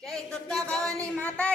જય ભવાની માતા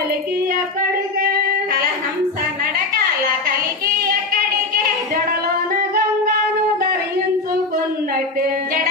కలిగి అక్కడికే. కలహంస నడకాల కలికి ఎక్కడికే జడలోన గంగాను ధరించుకున్నట్టే. జడ